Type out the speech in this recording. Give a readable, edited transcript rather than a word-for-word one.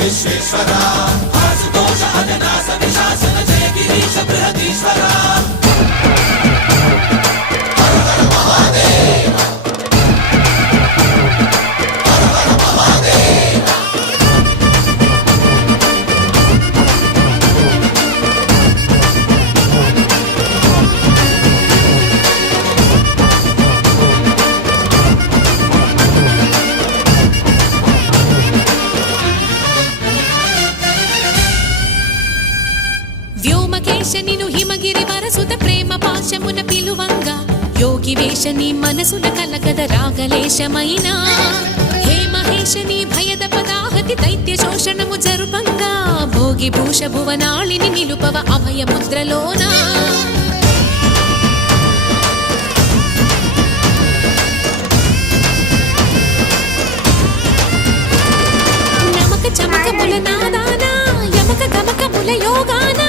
విశ్వేశ్వరా ఆశుతోష అజనాస విశాసన జయ గిరీశ బృహదీశ్వరా హర హర మహాదేవ హర హర మహాదేవ వ్యోమకేశనిను హిమగిరి వరసుత ప్రేమ పాశమున పిలువంగా యోగి వేషని మనసున కలకద రాగలేశమైనా హే మహేశని భయద పదాహతి దైత్య శోషణము జరుపంగా భోగి భూష భువనాళిని నిలుపవ అభయ ముద్రలోనా నమక చమకముల నాదానా యమక గమకముల యోగానా